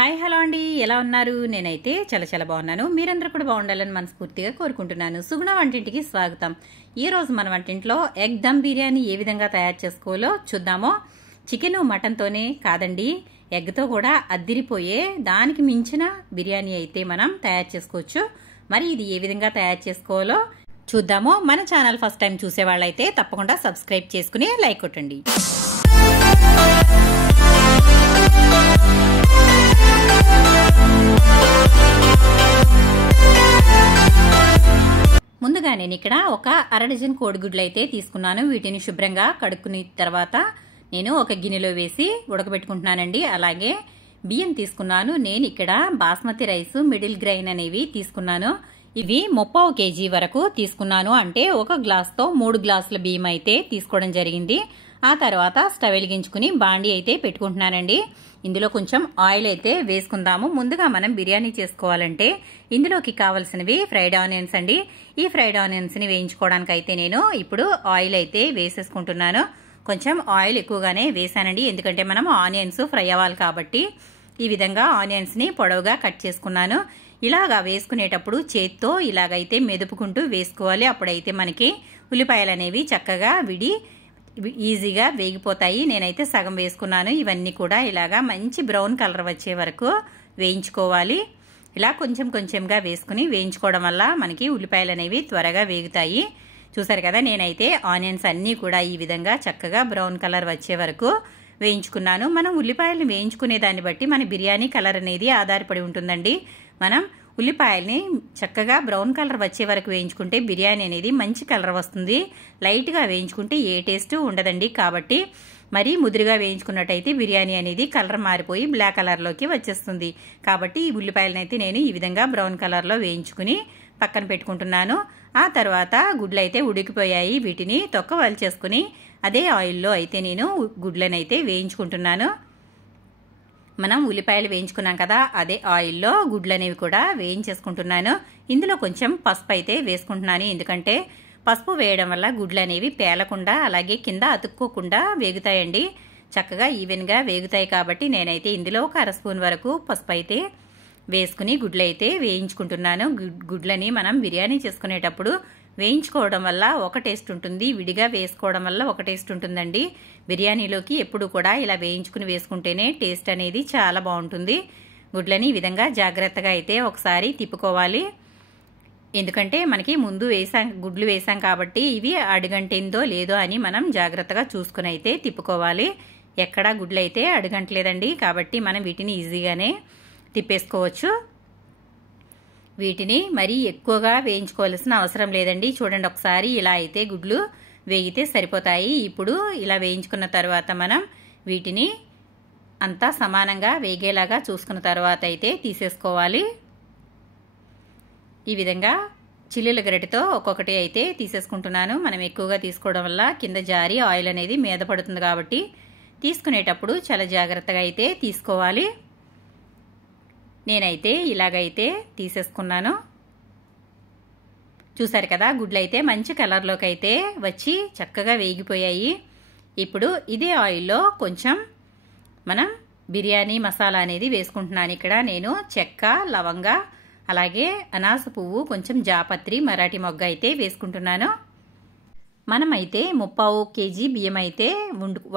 Hi hello అండి, ఎలా ఉన్నారు? నేనైతే చాలా బాగున్నాను. మీరందరూ కూడా బాగుండాలని మనస్ఫూర్తిగా కోరుకుంటున్నాను. సుగుణ వంటింటికి స్వాగతం. ఈరోజు మన వంటింట్లో ఎగ్ దమ్ బిర్యానీ ఏ విధంగా తయారు చేసుకోవాలో చూద్దాము. చికెన్ మటన్తోనే కాదండి, ఎగ్తో కూడా అద్దిరిపోయే దానికి మించిన బిర్యానీ అయితే మనం తయారు చేసుకోవచ్చు. మరి ఇది ఏ విధంగా తయారు చేసుకోవాలో చూద్దాము. మన ఛానల్ ఫస్ట్ టైం చూసే వాళ్ళైతే తప్పకుండా సబ్స్క్రైబ్ చేసుకుని లైక్ కొట్టండి. ముందుగా నేను ఇక్కడ ఒక అర డజన్ కోడిగుడ్లు అయితే తీసుకున్నాను. వీటిని శుభ్రంగా కడుక్కుని తర్వాత నేను ఒక గిన్నెలో వేసి ఉడకబెట్టుకుంటున్నానండి. అలాగే బియ్యం తీసుకున్నాను. నేను ఇక్కడ బాస్మతి రైస్ మిడిల్ గ్రైన్ అనేవి తీసుకున్నాను. ఇవి 30 kg వరకు తీసుకున్నాను. అంటే ఒక గ్లాస్తో 3 గ్లాసుల బియ్యం అయితే తీసుకోవడం జరిగింది. ఆ తర్వాత స్టవ్ వెలిగించుకుని బాండి అయితే పెట్టుకుంటున్నానండి. ఇందులో కొంచెం ఆయిల్ అయితే వేసుకుందాము. ముందుగా మనం బిర్యానీ చేసుకోవాలంటే ఇందులోకి కావాల్సినవి ఫ్రైడ్ ఆనియన్స్ అండి. ఈ ఫ్రైడ్ ఆనియన్స్ని వేయించుకోవడానికి అయితే నేను ఇప్పుడు ఆయిల్ అయితే వేసేసుకుంటున్నాను. కొంచెం ఆయిల్ ఎక్కువగానే వేసానండి, ఎందుకంటే మనం ఆనియన్స్ ఫ్రై అవ్వాలి కాబట్టి. ఈ విధంగా ఆనియన్స్ని పొడవుగా కట్ చేసుకున్నాను. ఇలాగా వేసుకునేటప్పుడు చేత్తో ఇలాగైతే మెదుపుకుంటూ వేసుకోవాలి. అప్పుడైతే మనకి ఉల్లిపాయలు అనేవి చక్కగా ఈజీగా వేగిపోతాయి. నేనైతే సగం వేసుకున్నాను. ఇవన్నీ కూడా ఇలాగా మంచి బ్రౌన్ కలర్ వచ్చే వరకు వేయించుకోవాలి. ఇలా కొంచెంగా వేసుకుని వేయించుకోవడం వల్ల మనకి ఉల్లిపాయలు అనేవి త్వరగా వేగుతాయి. చూసారు కదా, నేనైతే ఆనియన్స్ అన్నీ కూడా ఈ విధంగా చక్కగా బ్రౌన్ కలర్ వచ్చే వరకు వేయించుకున్నాను. మనం ఉల్లిపాయలను వేయించుకునే దాన్ని బట్టి మన బిర్యానీ కలర్ అనేది ఆధారపడి ఉంటుందండి. మనం ఉల్లిపాయల్ని చక్కగా బ్రౌన్ కలర్ వచ్చే వరకు వేయించుకుంటే బిర్యానీ అనేది మంచి కలర్ వస్తుంది. లైట్గా వేయించుకుంటే ఏ టేస్ట్ ఉండదండి. కాబట్టి మరీ ముదురుగా వేయించుకున్నట్టయితే బిర్యానీ అనేది కలర్ మారిపోయి బ్లాక్ కలర్లోకి వచ్చేస్తుంది. కాబట్టి ఈ ఉల్లిపాయలను అయితే నేను ఈ విధంగా బ్రౌన్ కలర్లో వేయించుకుని పక్కన పెట్టుకుంటున్నాను. ఆ తర్వాత గుడ్లు అయితే ఉడికిపోయాయి. వీటిని తొక్క వలిచేసుకుని అదే ఆయిల్లో అయితే నేను గుడ్లను అయితే వేయించుకుంటున్నాను. మనం ఉల్లిపాయలు వేయించుకున్నాం కదా, అదే ఆయిల్లో గుడ్లు అనేవి కూడా వేయించేసుకుంటున్నాను. ఇందులో కొంచెం పసుపు అయితే వేసుకుంటున్నాను, ఎందుకంటే పసుపు వేయడం వల్ల గుడ్లు అనేవి పేలకుండా అలాగే కింద అతుక్కోకుండా వేగుతాయండి. చక్కగా ఈవెన్గా వేగుతాయి. కాబట్టి నేనైతే ఇందులో ఒక అర స్పూన్ వరకు పసుపు అయితే వేసుకుని గుడ్లు అయితే వేయించుకుంటున్నాను. గుడ్లని మనం బిర్యానీ చేసుకునేటప్పుడు వేయించుకోవడం వల్ల ఒక టేస్ట్ ఉంటుంది, విడిగా వేసుకోవడం వల్ల ఒక టేస్ట్ ఉంటుందండి. బిర్యానీలోకి ఎప్పుడు కూడా ఇలా వేయించుకుని వేసుకుంటేనే టేస్ట్ అనేది చాలా బాగుంటుంది. గుడ్లని ఈ విధంగా జాగ్రత్తగా అయితే ఒకసారి తిప్పుకోవాలి. ఎందుకంటే మనకి ముందు గుడ్లు వేసాం కాబట్టి ఇవి అడుగంటిందో లేదో అని మనం జాగ్రత్తగా చూసుకుని అయితే తిప్పుకోవాలి. ఎక్కడా గుడ్లు అయితే అడుగంటలేదండి, కాబట్టి మనం వీటిని ఈజీగానే తిప్పేసుకోవచ్చు. వీటిని మరీ ఎక్కువగా వేయించుకోవాల్సిన అవసరం లేదండి. చూడండి ఒకసారి, ఇలా అయితే గుడ్లు వేగితే సరిపోతాయి. ఇప్పుడు ఇలా వేయించుకున్న తర్వాత మనం వీటిని అంతా సమానంగా వేగేలాగా చూసుకున్న తర్వాత అయితే తీసేసుకోవాలి. ఈ విధంగా చిల్లుల గరిటెతో ఒక్కొక్కటి అయితే తీసేసుకుంటున్నాను. మనం ఎక్కువగా తీసుకోవడం వల్ల కింద జారి ఆయిల్ అనేది మీద పడుతుంది. కాబట్టి తీసుకునేటప్పుడు చాలా జాగ్రత్తగా అయితే తీసుకోవాలి. నేనైతే ఇలాగైతే తీసేసుకున్నాను. చూసారు కదా, గుడ్లు అయితే మంచి కలర్లోకి అయితే వచ్చి చక్కగా వేగిపోయాయి. ఇప్పుడు ఇదే ఆయిల్లో కొంచెం మనం బిర్యానీ మసాలా అనేది వేసుకుంటున్నాను. ఇక్కడ నేను చెక్క, లవంగ, అలాగే అనాస పువ్వు, కొంచెం జాపత్రి, మరాఠీ మొగ్గ అయితే వేసుకుంటున్నాను. మనమైతే 30 kg బియ్యం అయితే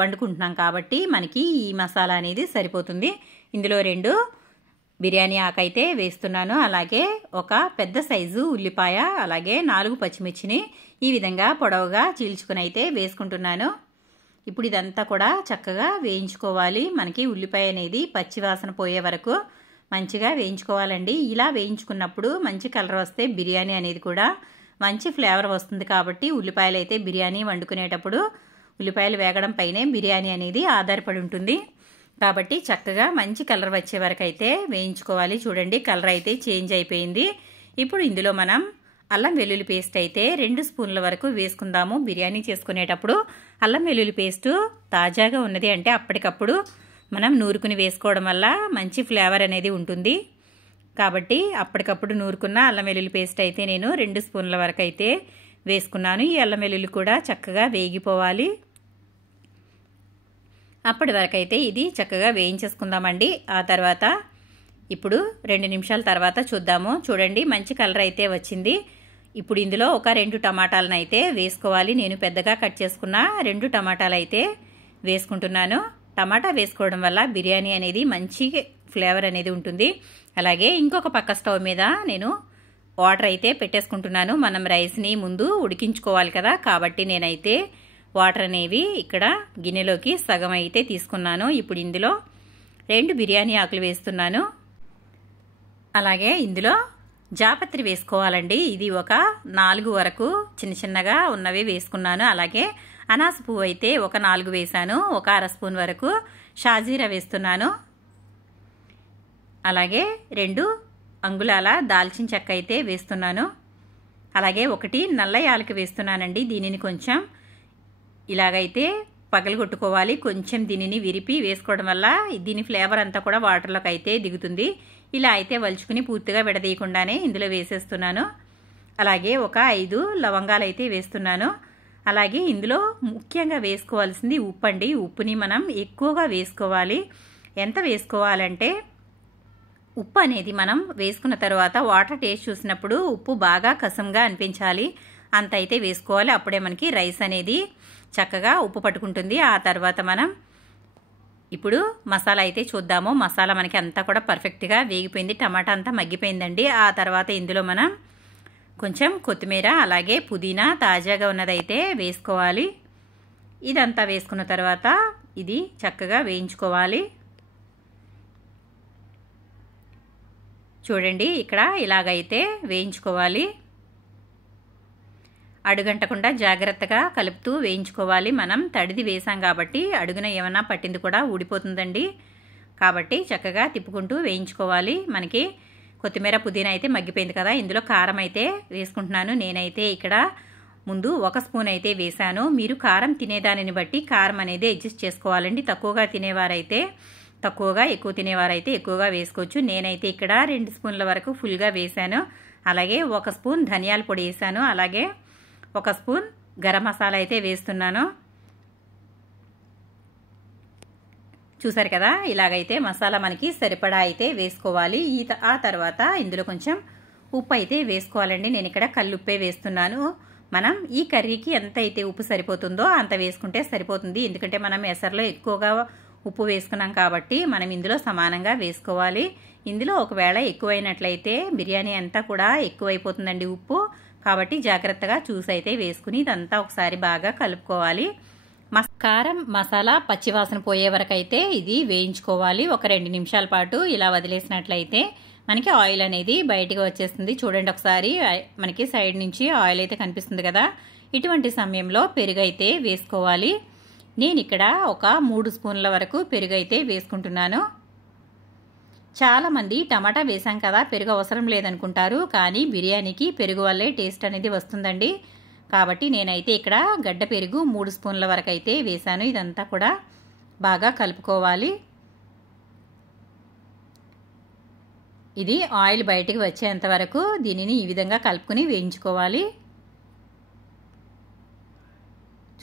వండుకుంటున్నాం కాబట్టి మనకి ఈ మసాలా అనేది సరిపోతుంది. ఇందులో 2 బిర్యానీ ఆకైతే వేస్తున్నాను. అలాగే ఒక పెద్ద సైజు ఉల్లిపాయ, అలాగే 4 పచ్చిమిర్చిని ఈ విధంగా పొడవుగా చీల్చుకుని అయితే వేసుకుంటున్నాను. ఇప్పుడు ఇదంతా కూడా చక్కగా వేయించుకోవాలి. మనకి ఉల్లిపాయ అనేది పచ్చివాసన పోయే వరకు మంచిగా వేయించుకోవాలండి. ఇలా వేయించుకున్నప్పుడు మంచి కలర్ వస్తే బిర్యానీ అనేది కూడా మంచి ఫ్లేవర్ వస్తుంది. కాబట్టి ఉల్లిపాయలు అయితే బిర్యానీ వండుకునేటప్పుడు ఉల్లిపాయలు వేగడం పైనే బిర్యానీ అనేది ఆధారపడి ఉంటుంది. కాబట్టి చక్కగా మంచి కలర్ వచ్చే వరకు అయితే వేయించుకోవాలి. చూడండి, కలర్ అయితే చేంజ్ అయిపోయింది. ఇప్పుడు ఇందులో మనం అల్లం వెల్లుల్లి పేస్ట్ అయితే 2 స్పూన్ల వరకు వేసుకుందాము. బిర్యానీ చేసుకునేటప్పుడు అల్లం వెల్లుల్లి పేస్టు తాజాగా ఉన్నది అంటే అప్పటికప్పుడు మనం నూరుకుని వేసుకోవడం వల్ల మంచి ఫ్లేవర్ అనేది ఉంటుంది. కాబట్టి అప్పటికప్పుడు నూరుకున్న అల్లం వెల్లుల్లి పేస్ట్ అయితే నేను 2 స్పూన్ల వరకు అయితే వేసుకున్నాను. ఈ అల్లం వెల్లుల్లి కూడా చక్కగా వేగిపోవాలి. అప్పటి వరకు అయితే ఇది చక్కగా వేయించేసుకుందామండి. ఆ తర్వాత ఇప్పుడు 2 నిమిషాల తర్వాత చూద్దాము. చూడండి మంచి కలర్ అయితే వచ్చింది. ఇప్పుడు ఇందులో ఒక 2 టమాటాలను అయితే వేసుకోవాలి. నేను పెద్దగా కట్ చేసుకున్న 2 టమాటాలు అయితే వేసుకుంటున్నాను. టమాటా వేసుకోవడం వల్ల బిర్యానీ అనేది మంచి ఫ్లేవర్ అనేది ఉంటుంది. అలాగే ఇంకొక పక్క స్టవ్ మీద నేను వాటర్ అయితే పెట్టేసుకుంటున్నాను. మనం రైస్ని ముందు ఉడికించుకోవాలి కదా, కాబట్టి నేనైతే వాటర్ అనేవి ఇక్కడ గిన్నెలోకి సగం అయితే తీసుకున్నాను. ఇప్పుడు ఇందులో 2 బిర్యానీ ఆకులు వేస్తున్నాను. అలాగే ఇందులో జాపత్రి వేసుకోవాలండి. ఇది ఒక 4 వరకు చిన్న చిన్నగా ఉన్నవి వేసుకున్నాను. అలాగే అనాస పువ్వు అయితే ఒక 4 వేసాను. ఒక అర స్పూన్ వరకు షాజీరా వేస్తున్నాను. అలాగే 2 అంగుళాల దాల్చిన చెక్క అయితే వేస్తున్నాను. అలాగే 1 నల్ల యాలకి వేస్తున్నానండి. దీనిని కొంచెం ఇలాగైతే పగలగొట్టుకోవాలి. కొంచెం దీనిని విరిపి వేసుకోవడం వల్ల దీని ఫ్లేవర్ అంతా కూడా వాటర్లోకి అయితే దిగుతుంది. ఇలా అయితే వలుచుకుని పూర్తిగా విడదీయకుండానే ఇందులో వేసేస్తున్నాను. అలాగే ఒక 5 లవంగాలు అయితే వేస్తున్నాను. అలాగే ఇందులో ముఖ్యంగా వేసుకోవాల్సింది ఉప్పు అండి. ఉప్పుని మనం ఎక్కువగా వేసుకోవాలి. ఎంత వేసుకోవాలంటే ఉప్పు అనేది మనం వేసుకున్న తర్వాత వాటర్ టేస్ట్ చూసినప్పుడు ఉప్పు బాగా కసంగా అనిపించాలి. అంత అయితే వేసుకోవాలి. అప్పుడే మనకి రైస్ అనేది చక్కగా ఉప్పు పట్టుకుంటుంది. ఆ తర్వాత మనం ఇప్పుడు మసాలా అయితే చూద్దాము. మసాలా మనకి అంతా కూడా పర్ఫెక్ట్గా వేగిపోయింది. టమాటా అంతా మగ్గిపోయిందండి. ఆ తర్వాత ఇందులో మనం కొంచెం కొత్తిమీర అలాగే పుదీనా తాజాగా ఉన్నదైతే వేసుకోవాలి. ఇదంతా వేసుకున్న తర్వాత ఇది చక్కగా వేయించుకోవాలి. చూడండి ఇక్కడ ఇలాగైతే వేయించుకోవాలి. అడుగంటకుండా జాగ్రత్తగా కలుపుతూ వేయించుకోవాలి. మనం తడిది వేసాం కాబట్టి అడుగున ఏమన్నా పట్టింది కూడా ఊడిపోతుందండి. కాబట్టి చక్కగా తిప్పుకుంటూ వేయించుకోవాలి. మనకి కొత్తిమీర పుదీనా అయితే మగ్గిపోయింది కదా. ఇందులో కారం అయితే వేసుకుంటున్నాను. నేనైతే ఇక్కడ ముందు 1 స్పూన్ అయితే వేసాను. మీరు కారం తినేదానిని బట్టి కారం అనేది అడ్జస్ట్ చేసుకోవాలండి. తక్కువగా తినేవారైతే తక్కువగా, ఎక్కువ తినేవారైతే ఎక్కువగా వేసుకోవచ్చు. నేనైతే ఇక్కడ 2 స్పూన్ల వరకు ఫుల్గా వేసాను. అలాగే 1 స్పూన్ ధనియాల పొడి వేసాను. అలాగే 1 స్పూన్ గరం మసాలా అయితే వేస్తున్నాను. చూసారు కదా, ఇలాగైతే మసాలా మనకి సరిపడా అయితే వేసుకోవాలి. ఆ తర్వాత ఇందులో కొంచెం ఉప్పు అయితే వేసుకోవాలండి. నేను ఇక్కడ కల్లుప్పే వేస్తున్నాను. మనం ఈ కర్రీకి ఎంత అయితే ఉప్పు సరిపోతుందో అంత వేసుకుంటే సరిపోతుంది. ఎందుకంటే మనం ఎసర్లో ఎక్కువగా ఉప్పు వేసుకున్నాం కాబట్టి మనం ఇందులో సమానంగా వేసుకోవాలి. ఇందులో ఒకవేళ ఎక్కువైనట్లయితే బిర్యానీ అంతా కూడా ఎక్కువైపోతుందండి ఉప్పు. కాబట్టి జాగ్రత్తగా చూసి అయితే వేసుకుని ఇదంతా ఒకసారి బాగా కలుపుకోవాలి. కారం మసాలా పచ్చివాసన పోయే వరకు అయితే ఇది వేయించుకోవాలి. ఒక 2 నిమిషాల పాటు ఇలా వదిలేసినట్లయితే మనకి ఆయిల్ అనేది బయటకు వచ్చేస్తుంది. చూడండి ఒకసారి మనకి సైడ్ నుంచి ఆయిల్ అయితే కనిపిస్తుంది కదా. ఇటువంటి సమయంలో పెరుగు అయితే వేసుకోవాలి. నేను ఇక్కడ ఒక 3 స్పూన్ల వరకు పెరుగు అయితే వేసుకుంటున్నాను. చాలామంది టమాటా వేసాం కదా పెరుగు అవసరం లేదనుకుంటారు. కానీ బిర్యానీకి పెరుగు వల్లే టేస్ట్ అనేది వస్తుందండి. కాబట్టి నేనైతే ఇక్కడ గడ్డ పెరుగు 3 స్పూన్ల వరకు అయితే వేసాను. ఇదంతా కూడా బాగా కలుపుకోవాలి. ఇది ఆయిల్ బయటికి వచ్చేంత వరకు దీనిని ఈ విధంగా కలుపుకొని వేయించుకోవాలి.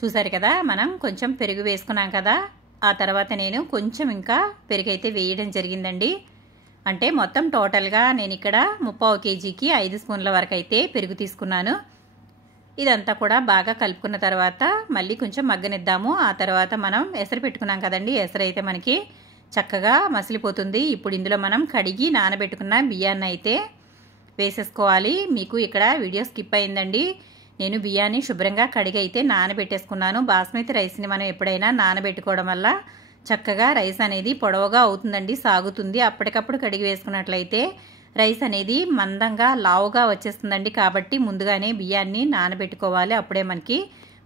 చూసారు కదా, మనం కొంచెం పెరుగు వేసుకున్నాం కదా. ఆ తర్వాత నేను కొంచెం ఇంకా పెరుగు అయితే వేయడం జరిగిందండి. అంటే మొత్తం టోటల్గా నేను ఇక్కడ 3/4 కేజీకి 5 స్పూన్ల వరకు అయితే పెరుగు తీసుకున్నాను. ఇదంతా కూడా బాగా కలుపుకున్న తర్వాత మళ్ళీ కొంచెం మగ్గనిద్దాము. ఆ తర్వాత మనం ఎసరు పెట్టుకున్నాం కదండి. ఎసరు అయితే మనకి చక్కగా మసిలిపోతుంది. ఇప్పుడు ఇందులో మనం కడిగి నానబెట్టుకున్న బియ్యాన్ని అయితే వేసేసుకోవాలి. మీకు ఇక్కడ వీడియో స్కిప్ అయిందండి. నేను బియ్యాన్ని శుభ్రంగా కడిగి అయితే నానబెట్టేసుకున్నాను. బాస్మతి రైస్ని మనం ఎప్పుడైనా నానబెట్టుకోవడం వల్ల చక్కగా రైస్ అనేది పొడవుగా అవుతుందండి, సాగుతుంది. అప్పటికప్పుడు కడిగి వేసుకున్నట్లయితే రైస్ అనేది మందంగా లావుగా వచ్చేస్తుందండి. కాబట్టి ముందుగానే బియ్యాన్ని నానబెట్టుకోవాలి. అప్పుడే మనకి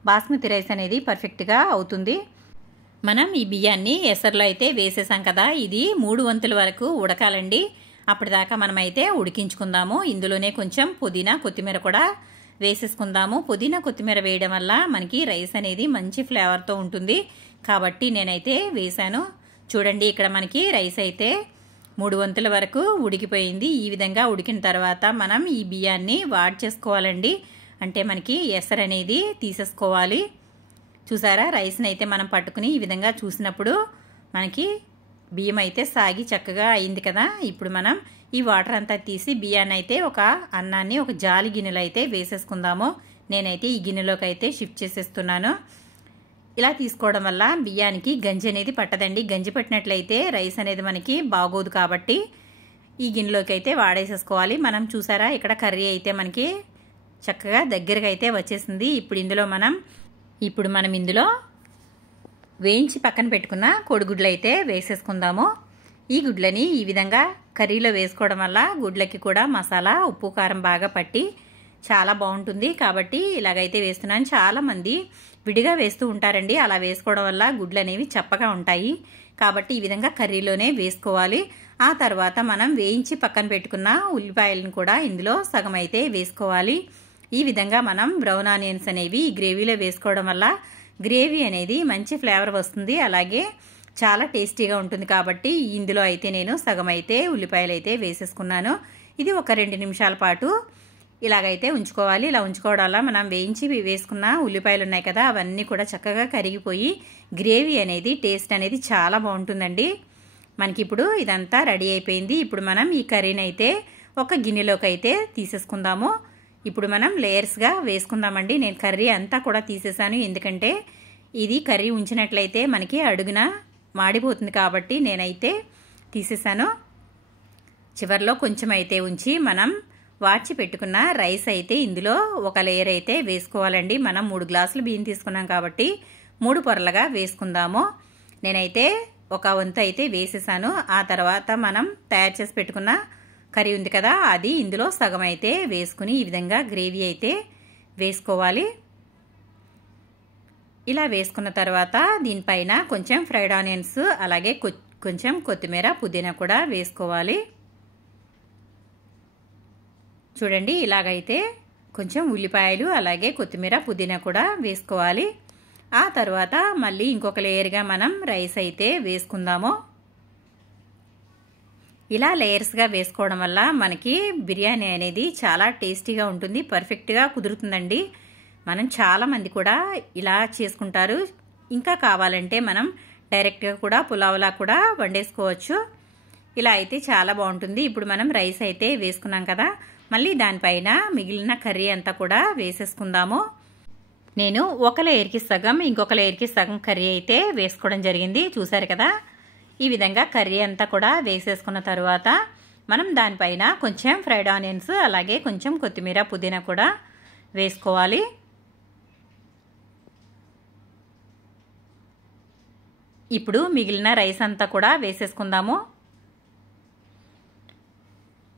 బాస్మతి రైస్ అనేది పర్ఫెక్ట్గా అవుతుంది. మనం ఈ బియ్యాన్ని ఎసర్లో అయితే వేసేసాం కదా. ఇది 3 వంతుల వరకు ఉడకాలండి. అప్పటిదాకా మనమైతే ఉడికించుకుందాము. ఇందులోనే కొంచెం పుదీనా కొత్తిమీర కూడా వేసేసుకుందాము. పుదీనా కొత్తిమీర వేయడం వల్ల మనకి రైస్ అనేది మంచి ఫ్లేవర్తో ఉంటుంది. కాబట్టి నేనైతే వేసాను. చూడండి ఇక్కడ మనకి రైస్ అయితే 3 వంతుల వరకు ఉడికిపోయింది. ఈ విధంగా ఉడికిన తర్వాత మనం ఈ బియ్యాన్ని వాడ్ చేసుకోవాలండి. అంటే మనకి ఎసరు అనేది తీసేసుకోవాలి. చూసారా, రైస్ని అయితే మనం పట్టుకుని ఈ విధంగా చూసినప్పుడు మనకి బియ్యం అయితే సాగి చక్కగా అయింది కదా. ఇప్పుడు మనం ఈ వాటర్ అంతా తీసి బియ్యాన్ని అయితే అన్నాన్ని ఒక జాలి గిన్నెలో అయితే వేసేసుకుందాము. నేనైతే ఈ గిన్నెలోకి అయితే షిఫ్ట్ చేసేస్తున్నాను. ఇలా తీసుకోవడం వల్ల బియ్యానికి గంజి అనేది పట్టదండి. గంజి పట్టినట్లయితే రైస్ అనేది మనకి బాగోదు కాబట్టి ఈ గిన్నెలోకి అయితే వాడేసేసుకోవాలి. మనం చూసారా ఇక్కడ కర్రీ అయితే మనకి చక్కగా దగ్గరగా అయితే వచ్చేసింది. ఇప్పుడు మనం ఇందులో వేయించి పక్కన పెట్టుకున్న కోడిగుడ్లు అయితే వేసేసుకుందాము. ఈ గుడ్లని ఈ విధంగా కర్రీలో వేసుకోవడం వల్ల గుడ్లకి కూడా మసాలా ఉప్పు కారం బాగా పట్టి చాలా బాగుంటుంది. కాబట్టి ఇలాగైతే వేస్తున్నాను. చాలామంది విడిగా వేస్తూ ఉంటారండి. అలా వేసుకోవడం వల్ల గుడ్లు అనేవి చప్పగా ఉంటాయి. కాబట్టి ఈ విధంగా కర్రీలోనే వేసుకోవాలి. ఆ తర్వాత మనం వేయించి పక్కన పెట్టుకున్న ఉల్లిపాయలను కూడా ఇందులో సగం అయితే వేసుకోవాలి. ఈ విధంగా మనం బ్రౌన్ ఆనియన్స్ అనేవి ఈ గ్రేవీలో వేసుకోవడం వల్ల గ్రేవీ అనేది మంచి ఫ్లేవర్ వస్తుంది. అలాగే చాలా టేస్టీగా ఉంటుంది. కాబట్టి ఇందులో అయితే నేను సగం అయితే ఉల్లిపాయలు అయితే వేసేసుకున్నాను. ఇది ఒక 2 నిమిషాల పాటు ఇలాగైతే ఉంచుకోవాలి. ఇలా ఉంచుకోవడం వల్ల మనం వేయించి వేసుకున్న ఉల్లిపాయలు ఉన్నాయి కదా, అవన్నీ కూడా చక్కగా కరిగిపోయి గ్రేవీ అనేది టేస్ట్ అనేది చాలా బాగుంటుందండి. మనకి ఇప్పుడు ఇదంతా రెడీ అయిపోయింది. ఇప్పుడు మనం ఈ కర్రీని అయితే ఒక గిన్నెలోకి అయితే తీసేసుకుందాము. ఇప్పుడు మనం లేయర్స్గా వేసుకుందామండి. నేను కర్రీ అంతా కూడా తీసేసాను. ఎందుకంటే ఇది కర్రీ ఉంచినట్లయితే మనకి అడుగున మాడిపోతుంది కాబట్టి నేనైతే తీసేసాను. చివర్లో కొంచెం అయితే ఉంచి మనం వాడ్చి పెట్టుకున్న రైస్ అయితే ఇందులో ఒక లేయర్ అయితే వేసుకోవాలండి. మనం 3 గ్లాసులు బియ్యం తీసుకున్నాం కాబట్టి 3 పొరలుగా వేసుకుందాము. నేనైతే ఒక వంతు అయితే వేసేసాను. ఆ తర్వాత మనం తయారు చేసి పెట్టుకున్న కర్రీ ఉంది కదా, అది ఇందులో సగం అయితే వేసుకుని ఈ విధంగా గ్రేవీ అయితే వేసుకోవాలి. ఇలా వేసుకున్న తర్వాత దీనిపైన కొంచెం ఫ్రైడ్ ఆనియన్స్ అలాగే కొంచెం కొత్తిమీర పుదీనా కూడా వేసుకోవాలి. చూడండి ఇలాగైతే కొంచెం ఉల్లిపాయలు అలాగే కొత్తిమీర పుదీనా కూడా వేసుకోవాలి. ఆ తర్వాత మళ్ళీ ఇంకొక లేయర్గా మనం రైస్ అయితే వేసుకుందాము. ఇలా లేయర్స్గా వేసుకోవడం వల్ల మనకి బిర్యానీ అనేది చాలా టేస్టీగా ఉంటుంది. పర్ఫెక్ట్గా కుదురుతుందండి. మనం చాలామంది కూడా ఇలా చేసుకుంటారు. ఇంకా కావాలంటే మనం డైరెక్ట్గా కూడా పులావ్లా కూడా వండేసుకోవచ్చు. ఇలా అయితే చాలా బాగుంటుంది. ఇప్పుడు మనం రైస్ అయితే వేసుకున్నాం కదా, మళ్ళీ దానిపైన మిగిలిన కర్రీ అంతా కూడా వేసేసుకుందాము. నేను ఒక లేయర్కి సగం ఇంకొక లేయర్కి సగం కర్రీ అయితే వేసుకోవడం జరిగింది. చూసారు కదా, ఈ విధంగా కర్రీ అంతా కూడా వేసేసుకున్న తర్వాత మనం దానిపైన కొంచెం ఫ్రైడ్ ఆనియన్స్ అలాగే కొంచెం కొత్తిమీర పుదీనా కూడా వేసుకోవాలి. ఇప్పుడు మిగిలిన రైస్ అంతా కూడా వేసేసుకుందాము.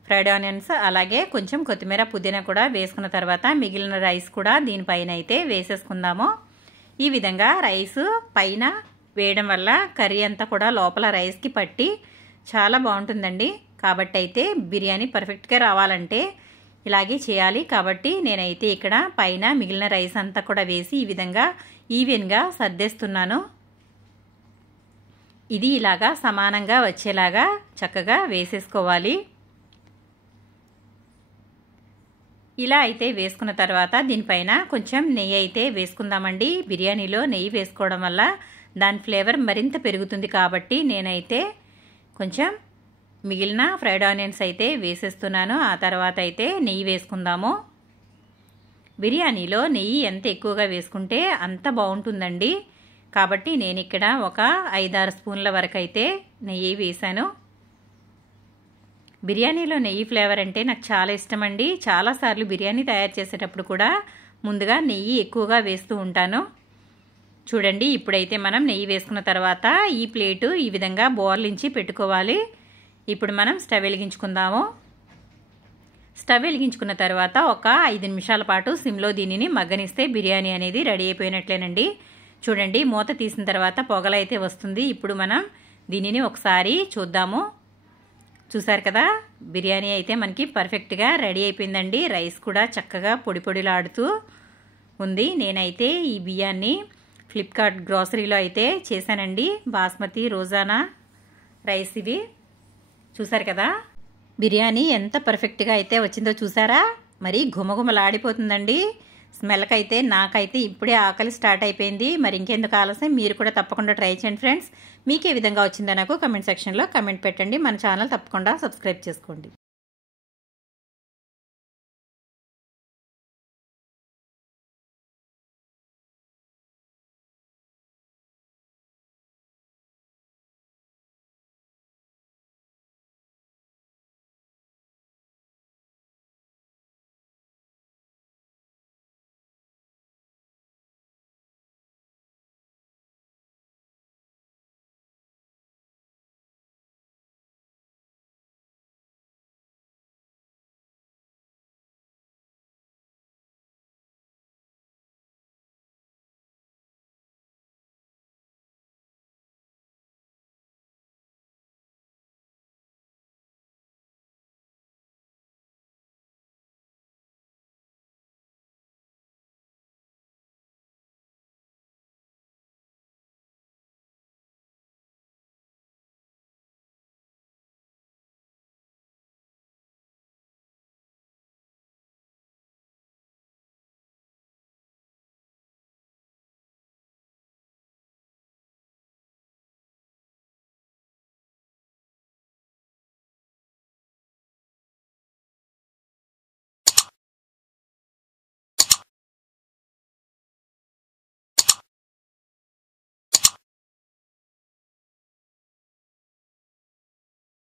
ఫ్రైడ్ ఆనియన్స్ అలాగే కొంచెం కొత్తిమీర పుదీనా కూడా వేసుకున్న తర్వాత మిగిలిన రైస్ కూడా దీనిపైన అయితే వేసేసుకుందాము. ఈ విధంగా రైస్ పైన వేయడం వల్ల కర్రీ అంతా కూడా లోపల రైస్కి పట్టి చాలా బాగుంటుందండి. కాబట్టి అయితే బిర్యానీ పర్ఫెక్ట్గా రావాలంటే ఇలాగే చేయాలి. కాబట్టి నేనైతే ఇక్కడ పైన మిగిలిన రైస్ అంతా కూడా వేసి ఈ విధంగా ఈవెన్గా సర్దేస్తున్నాను. ఇది ఇలాగా సమానంగా వచ్చేలాగా చక్కగా వేసేసుకోవాలి. ఇలా అయితే వేసుకున్న తర్వాత దీనిపైన కొంచెం నెయ్యి అయితే వేసుకుందామండి. బిర్యానీలో నెయ్యి వేసుకోవడం వల్ల దాని ఫ్లేవర్ మరింత పెరుగుతుంది. కాబట్టి నేనైతే కొంచెం మిగిలిన ఫ్రైడ్ ఆనియన్స్ అయితే వేసేస్తున్నాను. ఆ తర్వాత అయితే నెయ్యి వేసుకుందాము. బిర్యానీలో నెయ్యి ఎంత ఎక్కువగా వేసుకుంటే అంత బాగుంటుందండి. కాబట్టి నేను ఇక్కడ ఒక 5-6 స్పూన్ల వరకు అయితే నెయ్యి వేసాను. బిర్యానీలో నెయ్యి ఫ్లేవర్ అంటే నాకు చాలా ఇష్టం అండి. చాలాసార్లు బిర్యానీ తయారు చేసేటప్పుడు కూడా ముందుగా నెయ్యి ఎక్కువగా వేస్తూ ఉంటాను. చూడండి ఇప్పుడైతే మనం నెయ్యి వేసుకున్న తర్వాత ఈ ప్లేటు ఈ విధంగా బోర్లించి పెట్టుకోవాలి. ఇప్పుడు మనం స్టవ్ వెలిగించుకుందాము. స్టవ్ వెలిగించుకున్న తర్వాత ఒక 5 నిమిషాల పాటు సిమ్లో దీనిని మగ్గనిస్తే బిర్యానీ అనేది రెడీ అయిపోయినట్లేనండి. చూడండి మూత తీసిన తర్వాత పొగలైతే వస్తుంది. ఇప్పుడు మనం దీనిని ఒకసారి చూద్దాము. చూసారు కదా, బిర్యానీ అయితే మనకి పర్ఫెక్ట్గా రెడీ అయిపోయిందండి. రైస్ కూడా చక్కగా పొడి పొడిలాడుతూ ఉంది. నేనైతే ఈ బియ్యాన్ని ఫ్లిప్కార్ట్ గ్రోసరీలో అయితే చేశానండి. బాస్మతి రోజానా రైస్ ఇవి. చూసారు కదా, బిర్యానీ ఎంత పర్ఫెక్ట్గా అయితే వచ్చిందో చూసారా. మరి ఘుమఘుమలాడిపోతుందండి. స్మెల్కి అయితే నాకైతే ఇప్పుడే ఆకలి స్టార్ట్ అయిపోయింది. మరి ఇంకెందుకు ఆలస్యం, మీరు కూడా తప్పకుండా ట్రై చేయండి ఫ్రెండ్స్. మీకు ఏ విధంగా వచ్చిందో నాకు కమెంట్ సెక్షన్లో కమెంట్ పెట్టండి. మన ఛానల్ తప్పకుండా సబ్స్క్రైబ్ చేసుకోండి.